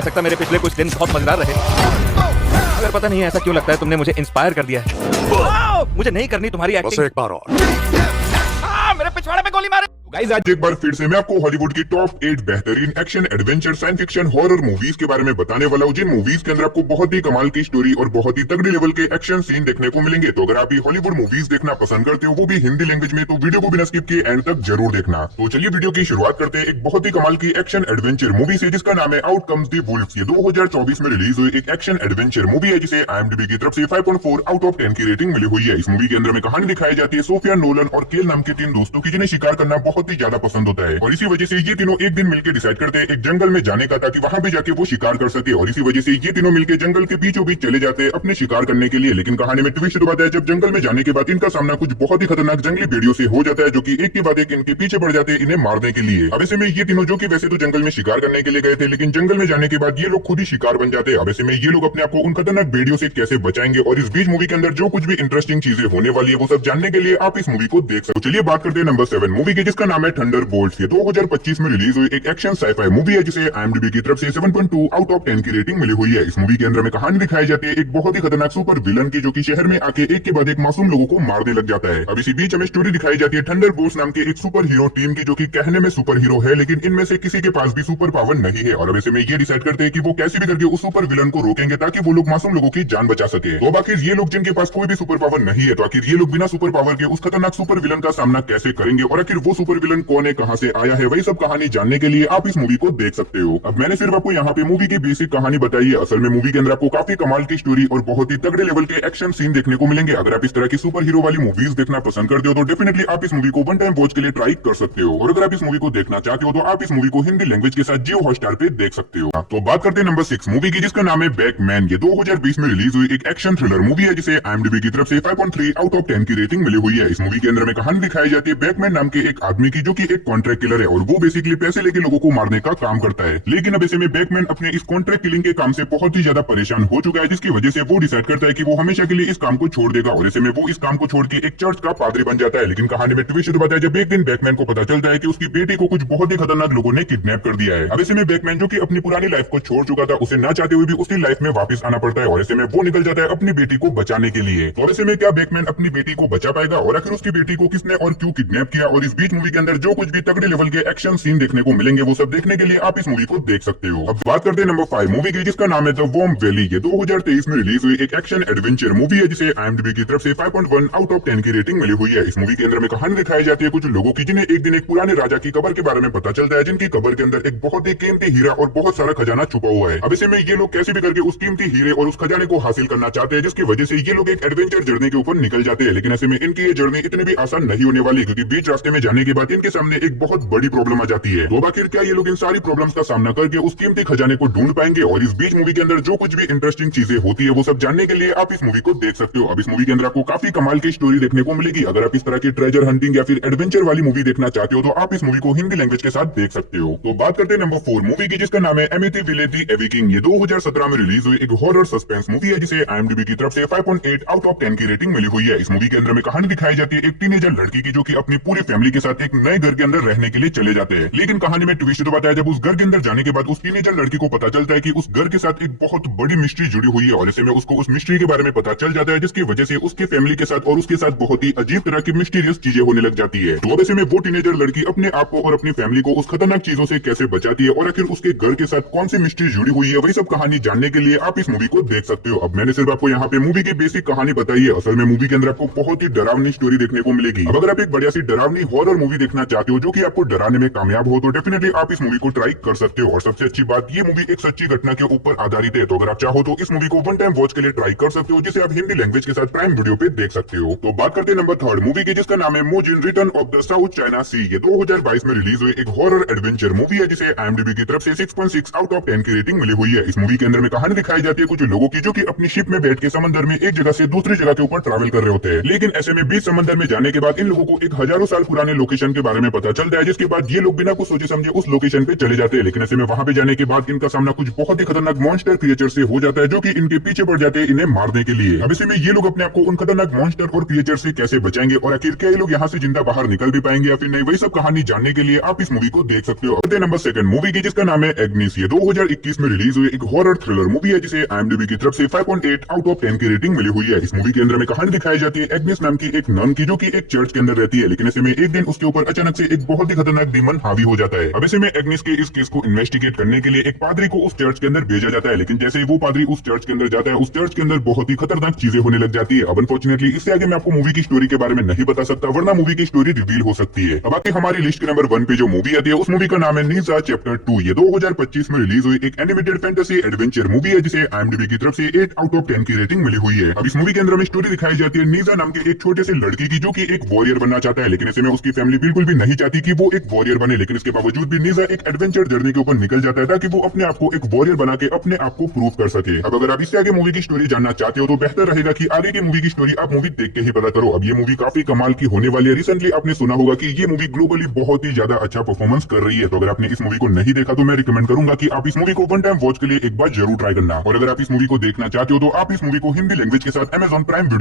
सकता मेरे पिछले कुछ दिन बहुत मजेदार रहे, मगर पता नहीं ऐसा क्यों लगता है तुमने मुझे इंस्पायर कर दिया है। मुझे नहीं करनी तुम्हारी बस एक्टिंग। एक बार और। मेरे पिछवाड़े पे गोली मारे। गाइस आज एक बार फिर से मैं आपको हॉलीवुड की टॉप 8 बेहतरीन action, adventure, science fiction, horror movies के बारे में बताने वाला हूँ, जिन मूवीज के अंदर आपको बहुत ही कमाल की स्टोरी और बहुत ही तगड़ी लेवल के एक्शन सीन देखने को मिलेंगे। तो अगर आप ये हॉलीवुड मूवीज देखना पसंद करते हो, वो भी हिंदी लैंग्वेज में, तो वीडियो को बिना स्किप किए एंड तक जरूर देखना। तो चलिए वीडियो की शुरुआत करते हैं एक बहुत ही कमाल की एक्शन एडवेंचर मूवी से, जिसका नाम है आउट कम्स द वुल्फ्स। ये 2024 में रिलीज हुई एक एक्शन एडवेंचर मूवी है, जिसे IMDb की तरफ से 5.4 आउट ऑफ 10 की रेटिंग मिली हुई है। इस मूवी के अंदर में कहानी दिखाई जाती है सोफिया नोलन और केल नाम के 3 दोस्तों की, जिन्हें शिकार करना बहुत ही ज्यादा पसंद होता है, और इसी वजह से ये तीनों एक दिन मिलकर डिसाइड करते हैं एक जंगल में जाने का, ताकि वहां पे जाके वो शिकार कर सके। और इसी वजह से ये तीनों मिलकर जंगल के बीचों बीच चले जाते हैं अपने शिकार करने के लिए। लेकिन कहानी में ट्विस्ट आता है जब जंगल में जाने के बाद इनका सामना कुछ बहुत ही खतरनाक जंगली भेड़ियों से हो जाता है, जो कि एक के बाद एक इनके पीछे पड़ जाते हैं इन्हें मारने के लिए। अब ऐसे में ये तीनों, जो कि वैसे तो जंगल में शिकार करने के लिए गए थे, लेकिन जंगल में जाने के बाद ये लोग खुद ही शिकार बन जाते हैं। अब ऐसे में ये लोग अपने आप को उन खतरनाक भेड़ियों से कैसे बचाएंगे, और इस बीच मूवी के अंदर जो कुछ भी इंटरेस्टिंग चीजें होने वाली है, वो सब जानने के लिए आप इस मूवी को देख सकते हो। चलिए बात करते हैं नंबर 7 मूवी की, जिसका नाम है थंडरबोल्ट्स। ये 2025 में रिलीज हुई एक एक्शन साइ-फाई मूवी है, जिसे IMDb की तरफ से 7.2 आउट ऑफ 10 की रेटिंग मिली हुई है। इस मूवी के अंदर में कहानी दिखाई जाती है एक बहुत ही खतरनाक सुपर विलन की, जो कि शहर में आके एक के बाद एक मासूम लोगों को मारने लग जाता है। अब इसी बीच हमें स्टोरी दिखाई जाती है थंडरबोल्ट्स नाम के एक सुपर हीरो टीम की, जो कि कहने में सुपर हीरो है, लेकिन इनमें से किसी के पास भी सुपर पावर नहीं है। और अब ऐसे में ये डिसाइड करते हैं कि वो कैसे भी करके उस सुपर विलन को रोकेंगे, ताकि वो लोग मासूम लोगों की जान बचा सके। तो आखिर ये लोग, जिनके पास कोई भी सुपर पावर नहीं है, तो आखिर ये लोग बिना सुपर पावर के उस खतरनाक सुपर विलन का सामना कैसे करेंगे, और आखिर वो सुपर विलन कौन है, कहां से आया है, वही सब कहानी जानने के लिए आप इस मूवी को देख सकते हो। अब मैंने सिर्फ आपको यहाँ पे मूवी की बेसिक कहानी बताई है। असल में मूवी के अंदर आपको काफी कमाल की स्टोरी और बहुत ही तगड़े लेवल के एक्शन सीन देखने को मिलेंगे। अगर आप इस तरह की सुपर हीरो वाली मूवीज देखना पसंद करते हो, तो डेफिनेटली आप इस मूवी को वन टाइम वॉच के लिए ट्राई कर सकते हो। और अगर आप इस मूवी को देखना चाहते हो, तो आप इस मूवी को हिंदी लैंग्वेज के साथ जियो हॉटस्टार पे देख सकते हो। तो बात करते हैं नंबर 6 मूवी की, जिसका नाम है बैकमैन। ये 2020 में रिलीज हुई एक एक्शन थ्रिलर मूवी है, जिसे IMDb की तरफ से 5.3 आउट ऑफ 10 की रेटिंग मिली हुई है। इस मूवी के अंदर में कहानी दिखाई जाती है बैकमैन नाम के एक आदमी की, जो कि एक कॉन्ट्रैक्ट किलर है, और वो बेसिकली पैसे लेके लोगों को मारने का काम करता है। लेकिन अब ऐसे में बैकमैन अपने इस कॉन्ट्रैक्ट किलिंग के काम से बहुत ही ज्यादा परेशान हो चुका है, जिसकी वजह से वो डिसाइड करता है कि वो हमेशा के लिए इस काम को छोड़ देगा। और ऐसे में वो इस काम को छोड़ के एक चर्च का पादरी बन जाता है। लेकिन कहानी में ट्विस्ट आता है जब एक दिन बैकमैन को पता चलता है कि उसकी बेटी को कुछ बहुत ही खतरनाक लोगों ने किडनैप कर दिया है। अब ऐसे में बैकमैन, जो कि अपनी पुरानी लाइफ को छोड़ चुका था, उसे ना चाहते हुए भी उसकी लाइफ में वापस आना पड़ता है, और ऐसे में वो निकल जाता है अपनी बेटी को बचाने के लिए। तो ऐसे में क्या बैकमैन अपनी बेटी को बचा पाएगा, और आखिर उसकी बेटी को किसने और क्यों किडनैप किया, और इस बीच मूवी के अंदर जो कुछ भी तगड़े लेवल के एक्शन सीन देखने को मिलेंगे, वो सब देखने के लिए आप इस मूवी को देख सकते हो। अब बात करते हैं नंबर 5 मूवी की, जिसका नाम है द वॉर्म वैली। ये 2023 में रिलीज हुई एक एक्शन एडवेंचर मूवी है, जिसे IMDb की तरफ से 5.1 आउट ऑफ 10 की रेटिंग मिली हुई है। इस मूवी के अंदर में कहानी दिखाई जाती है कुछ लोगों की, जिन्हें एक दिन एक पुराने राजा की कब्र के बारे में पता चलता है, जिनकी कब्र के अंदर एक बहुत ही कीमती हीरा और बहुत सारा खजाना छुपा हुआ है। अब इसे में ये लोग कैसे भी करके उस कीमती हीरे और उस खजाने को हासिल करना चाहते हैं, जिसकी वजह से ये लोग एक एडवेंचर जर्नी के ऊपर निकल जाते हैं। लेकिन ऐसे में इनकी ये जर्नी इतनी भी आसान नहीं होने वाली, क्योंकि बीच रास्ते में जाने के बाद इनके सामने एक बहुत बड़ी प्रॉब्लम आ जाती है। तो आखिर क्या ये लोग इन सारी प्रॉब्लम्स का सामना करके उस कीमती खजाने को ढूंढ पाएंगे, और इस बीच मूवी के अंदर जो कुछ भी इंटरेस्टिंग चीजें होती है, वो सब जानने के लिए आप इस मूवी को देख सकते हो। अब इस मूवी के अंदर आपको काफी कमाल की स्टोरी देखने को मिलेगी। अगर आप इस तरह की ट्रेजर हंटिंग या फिर एडवेंचर वाली मूवी देखना चाहते हो, तो आप इस मूवी को हिंदी लैंग्वेज के साथ देख सकते हो। तो बात करते हैं नंबर 4 मूवी की, जिसका नाम है एमिtyville the Awakening। ये 2017 में रिलीज हुई एक हॉरर सस्पेंस मूवी है, जिसे IMDb की तरफ से 5.8 आउट ऑफ 10 की रेटिंग मिली हुई है। इस मूवी के अंदर में कहानी दिखाई जाती है एक टीनेजर लड़की की, जो कि अपनी पूरी फैमिली के साथ एक नए घर के अंदर रहने के लिए चले जाते हैं। लेकिन कहानी में ट्विस्ट आता है जब उस घर के अंदर जाने के बाद उस टीनेजर लड़की को पता चलता है कि उस घर के साथ एक बहुत बड़ी मिस्ट्री जुड़ी हुई है, और ऐसे में उसको उस मिस्ट्री के बारे में पता चल जाता है, जिसकी वजह से उसके फैमिली के साथ और उसके साथ बहुत ही अजीब तरह की मिस्टीरियस चीजें होने लग जाती है। तो अब ऐसे में वो टीनेजर लड़की अपने आप को और अपनी फैमिली को उस खतरनाक चीजों से कैसे बचाती है, और आखिर उसके घर के साथ कौन सी मिस्ट्री जुड़ी हुई है, वही सब कहानी जानने के लिए आप इस मूवी को देख सकते हो। अब मैंने सिर्फ आपको यहाँ पे मूवी की बेसिक कहानी बताई है। असल में मूवी के अंदर आपको बहुत ही डरावनी स्टोरी देखने को मिलेगी। अब अगर आप एक बढ़िया सी डरावनी हॉरर मूवी देखना चाहते हो, जो कि आपको डराने में कामयाब हो, तो डेफिनेटली आप इस मूवी को ट्राई कर सकते हो। और सबसे अच्छी बात, ये मूवी एक सच्ची घटना के ऊपर आधारित है। तो अगर आप चाहो तो इस मूवी को वन टाइम वॉच के लिए ट्राई कर सकते हो, जिसे आप हिंदी लैंग्वेज के साथ प्राइम वीडियो पे देख सकते हो। तो बात करते हैं नंबर 3 मूवी की, जिसका नाम है Mojin return of the South China Sea. ये 2022 में रिलीज हुई एक हॉरर एडवेंचर मूवी है, जिसे IMDb की तरफ से 6.6 आउट ऑफ 10 की रेटिंग मिली हुई है। इस मूवी के अंदर में कहानी दिखाई जाती है कुछ लोगों की, जो कि अपनी शिप में बैठ के समंदर में एक जगह से दूसरी जगह के ऊपर ट्रैवल कर रहे होते हैं। लेकिन ऐसे में बीच समंदर में जाने के बाद इन लोगों को एक हजारों साल पुराने लोकेशन के बारे में पता चलता है, जिसके बाद ये लोग बिना कुछ सोचे समझे उस लोकेशन पे चले जाते हैं। लेकिन ऐसे में वहां पे जाने के बाद इनका सामना कुछ बहुत ही खतरनाक मॉन्स्टर क्रिएचर से हो जाता है, जो कि इनके पीछे पड़ जाते हैं इन्हें मारने के लिए। अब ऐसे में ये लोग अपने आप को उन खतरनाक मॉन्स्टर और क्रिएचर से कैसे बचाएंगे और आखिर क्या ये लोग यहाँ से जिंदा बाहर निकल भी पाएंगे या फिर नहीं, वही सब कहानी जानने के लिए आप इस मूवी को देख सकते हो। नंबर 2 मूवी की, जिसका नाम है एग्निस। ये 2021 में रिलीज हुई एक हॉरर थ्रिलर मूवी है, जिसे IMDb की तरफ से 5.8 आउट ऑफ 10 की रेटिंग मिली हुई है। इस मूवी के अंदर में कहानी दिखाई जाती है एग्निस नाम की एक नन की, जो कि एक चर्च के अंदर रहती है। लेकिन ऐसे में एक दिन उसके ऊपर अचानक से एक बहुत ही खतरनाक डीमन हावी हो जाता है। अब ऐसे में एग्निस के इस केस को इन्वेस्टिगेट करने के लिए एक पादरी को उस चर्च के अंदर भेजा जाता है। लेकिन जैसे ही वो पादरी उस चर्च के अंदर जाता है, उस चर्च के अंदर बहुत ही खतरनाक चीजें होने लग जाती है। अब अनफॉर्चुनेटली इससे आगे मैं आपको मूवी की स्टोरी के बारे में नहीं बता सकता, वरना मूवी की स्टोरी रिवील हो सकती है। अब आगे हमारी लिस्ट के नंबर 1 पे जो मूवी आती है, उस मूवी का नाम है नीजा चैप्टर 2। ये 2025 में रिलीज हुई एक एनिमेटेड फैंटेसी एडवेंचर मूवी है, जिसे IMDb की तरफ से 8 आउट ऑफ 10 की रेटिंग मिली हुई है। अब इस मूवी के अंदर में स्टोरी दिखाई जाती है नीजा नाम के एक छोटे से लड़के की, जो कि एक वॉरियर बनना चाहता है। लेकिन ऐसे में उसकी फैमिली बिल्कुल भी नहीं चाहती कि वो एक वॉरियर बने। लेकिन इसके बावजूद भी नीजा एक एडवेंचर जर्नी के ऊपर निकल जाता है, ताकि वो अपने आप को एक वॉरियर बना के अपने आप को प्रूव कर सके। अब अगर आप इससे आगे मूवी की स्टोरी जानना चाहते हो, तो बेहतर रहेगा कि आगे की मूवी की स्टोरी आप मूवी देख के ही पता करो। अब ये मूवी काफी कमाल की होने वाली है। रिसेंटली आपने सुना होगा कि ये मूवी ग्लोबली बहुत ही ज्यादा अच्छा परफॉर्मेंस कर रही है। तो अगर आपने इस मूवी को नहीं देखा, तो मैं रिकमेंड करूंगा कि आप इस मूवी को वन टाइम वॉच के लिए एक बार जरूर ट्राई करना। और अगर आप इस मूवी को देखना चाहते हो, तो आप इस मूवी को हिंदी लैंग्वेज के साथ Amazon प्राइम वीडियो